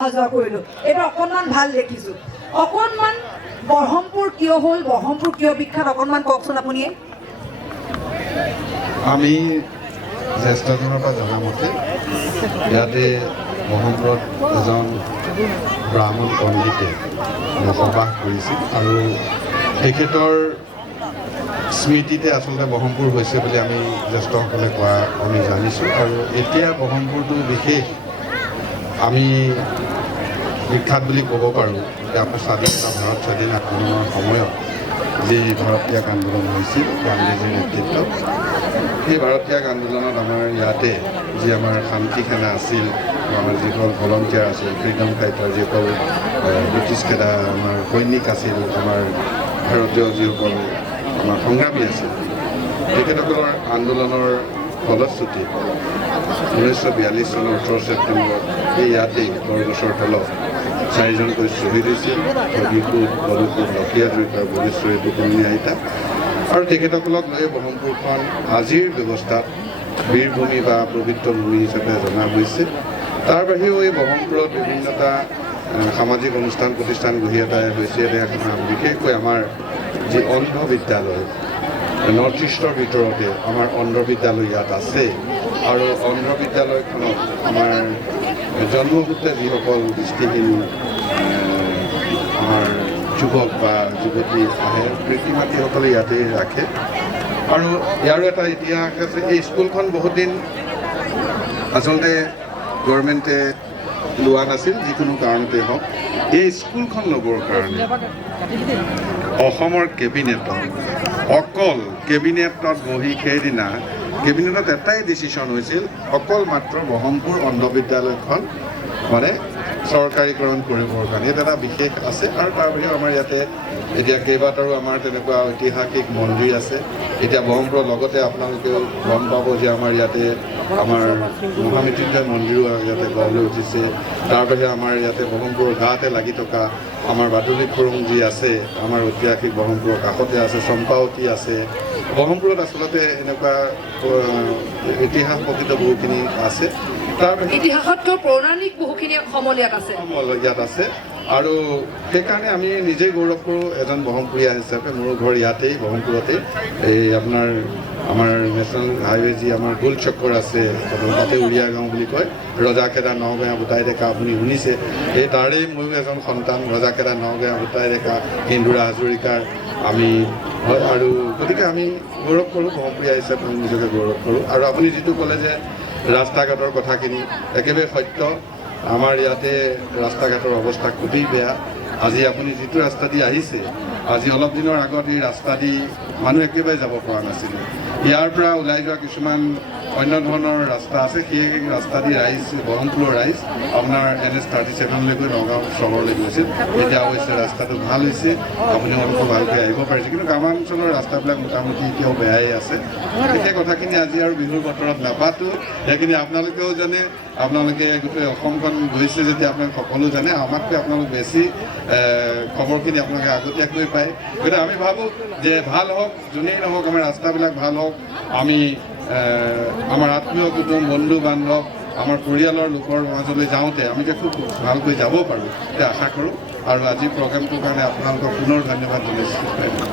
যোৱা কৰিলোঁ এইটো অকণমান ভাল দেখিছোঁ অকণমান বৰহমপুৰ কিয় হ'ল বৰহমপুৰ কিয় বিখ্যাত অকণমান কওকচোন আপুনিয়ে আমি জ্যেষ্ঠজনৰ পৰা জনা মতে ইয়াতে বৰহমপুৰত এজন ব্ৰাহ্মণ পণ্ডিতে বসবাস কৰিছিল আৰু তেখেতৰ স্মৃতিতে আচলতে বৰহমপুৰ হৈছে বুলি আমি জ্যেষ্ঠসকলে কোৱা আমি জানিছোঁ আৰু এতিয়া বৰহমপুৰটো বিশেষ আমি বিখ্যাত বুলি ক'ব পাৰোঁ যে আপোনাৰ স্বাধীনতা ভাৰত স্বাধীন আন্দোলনৰ সময়ত যি ভাৰত ত্যাগ আন্দোলন হৈছিল গান্ধীজীৰ নেতৃত্বত সেই ভাৰত ত্যাগ আন্দোলনত আমাৰ ইয়াতে যি আমাৰ শান্তি সেনা আছিল আমাৰ যিসকল ভলণ্টিয়াৰ আছিল ফ্ৰীডম ফাইটাৰ যিসকল ব্ৰিটিছ খেদা আমাৰ সৈনিক আছিল আমাৰ ভাৰতীয় যিসকল আমাৰ সংগ্ৰামী আছিল তেখেতসকলৰ আন্দোলনৰ ফলশ্ৰুতি 1942 চনৰ 18 ছেপ্টেম্বৰত এই ইয়াতেই বৰগছৰ তলত 4জনকৈ শ্বহীদ হৈছিল হবিপুৰ বলুপুৰ লখিয়াজুৰিত আৰু বলেশ্বৰী বুকনি আইতা আৰু তেখেতসকলক লৈ বৰহমপুৰখন আজিৰ ব্যৱস্থাত বীৰভূমি বা পবিত্ৰ ভূমি হিচাপে জনা হৈছে তাৰ বাহিৰেও এই বৰহমপুৰত বিভিন্নটা সামাজিক অনুষ্ঠান প্ৰতিষ্ঠান গঢ়ি এটা হৈছে বিশেষকৈ আমাৰ যি অন্ধ বিদ্যালয় নৰ্থ ইষ্টৰ ভিতৰতে আমাৰ অন্ধ বিদ্যালয় ইয়াত আছে আৰু অন্ধ বিদ্যালয়খনত আমাৰ জন্মসূত্ৰে যিসকল দৃষ্টিহীন আমাৰ যুৱক বা যুৱতী আহে পিতৃ মাতৃসকলে ইয়াতে ৰাখে আৰু ইয়াৰো এটা ইতিহাস আছে এই স্কুলখন বহুত দিন আচলতে গভৰ্ণমেণ্টে লোৱা নাছিল যিকোনো কাৰণতে হওক এই স্কুলখন ল'বৰ কাৰণে অসমৰ কেবিনেটত অকল কেবিনেটত বহি সেইদিনা কেবিনেটত এটাই ডিচিশ্যন হৈছিল অকল মাত্ৰ বৰহমপুৰ অন্ধ বিদ্যালয়খন মানে চৰকাৰীকৰণ কৰিবৰ কাৰণে ইয়াত এটা বিশেষ আছে আৰু তাৰ বাহিৰেও আমাৰ ইয়াতে এতিয়া কেইবাটাৰো আমাৰ তেনেকুৱা ঐতিহাসিক মন্দিৰ আছে এতিয়া বৰহমপুৰৰ লগতে আপোনালোকেও গম পাব যে আমাৰ ইয়াতে আমাৰ মহামৃত্যুঞ্জয় মন্দিৰো ইয়াতে গঢ় লৈ উঠিছে তাৰ বাহিৰে আমাৰ ইয়াতে বৰহমপুৰৰ গাঁৱতে লাগি থকা আমাৰ বাদুলি খুৰুং যি আছে আমাৰ ঐতিহাসিক বৰহমপুৰৰ কাষতে আছে চম্পাৱতী আছে বৰহমপুৰত আচলতে এনেকুৱা ইতিহাস প্ৰকৃত বহুখিনি আছে তাৰ ইতিহাসতকৈ পৌৰাণিক বহুখিনি সমল ইয়াত আছে আৰু সেইকাৰণে আমি নিজেই গৌৰৱ কৰোঁ এজন বৰহমপুৰীয়া হিচাপে মোৰ ঘৰ ইয়াতেই বৰহমপুৰতে এই আপোনাৰ আমাৰ নেশ্যনেল হাইৱে যি আমাৰ গোল চক্কৰ আছে তাতে উৰিয়া গাঁও বুলি কয় ৰজাকেদা নগাঁও বুটাই ডেকা আপুনি শুনিছে এই তাৰেই ময়ো এজন সন্তান ৰজাকেদা নগাঁও বুটাই ডেকা ইন্দুৰা হাজৰিকাৰ আমি হয় আৰু গতিকে আমি গৌৰৱ কৰোঁ বৰহমপুৰীয়া হিচাপে আমি নিজকে গৌৰৱ কৰোঁ আৰু আপুনি যিটো ক'লে যে ৰাস্তা ঘাটৰ কথাখিনি একেবাৰে সত্য আমাৰ ইয়াতে ৰাস্তা ঘাটৰ অৱস্থা খুবেই বেয়া আজি আপুনি যিটো ৰাস্তা দি আহিছে আজি অলপ দিনৰ আগত এই ৰাস্তা দি মানুহ একেবাৰে যাব পৰা নাছিলে ইয়াৰ পৰা ওলাই যোৱা কিছুমান অন্য ধৰণৰ ৰাস্তা আছে সেই ৰাস্তা দি ৰাইজ বৰহমপুৰৰ ৰাইজ আপোনাৰ NH 37লৈকে নগাঁও চহৰলৈ গৈছিল এতিয়া অৱশ্যে ৰাস্তাটো ভাল হৈছে আপুনি অলপ ভালকৈ আহিব পাৰিছে কিন্তু গ্ৰামাঞ্চলৰ ৰাস্তাবিলাক মোটামুটি এতিয়াও বেয়াই আছে সেই কথাখিনি আজি আৰু বিহুৰ বতৰত নাপাতো সেইখিনি আপোনালোকেও জানে আপোনালোকে গোটেই অসমখন গৈছে যেতিয়া আপোনালোকে সকলো জানে আমাতকৈ আপোনালোক বেছি খবৰখিনি আপোনালোকে আগতীয়াকৈ পায় গতিকে আমি ভাবোঁ যে ভাল হওক যোনেই নহওক আমাৰ ৰাস্তাবিলাক ভাল হওক আমি আমাৰ আত্মীয় কুটুম বন্ধু বান্ধৱ আমাৰ পৰিয়ালৰ লোকৰ মাজলৈ যাওঁতে আমি খুব ভালকৈ যাব পাৰোঁ এতিয়া আশা কৰোঁ আৰু আজিৰ প্ৰগ্ৰেমটোৰ কাৰণে আপোনালোকক পুনৰ ধন্যবাদ জনাইছোঁ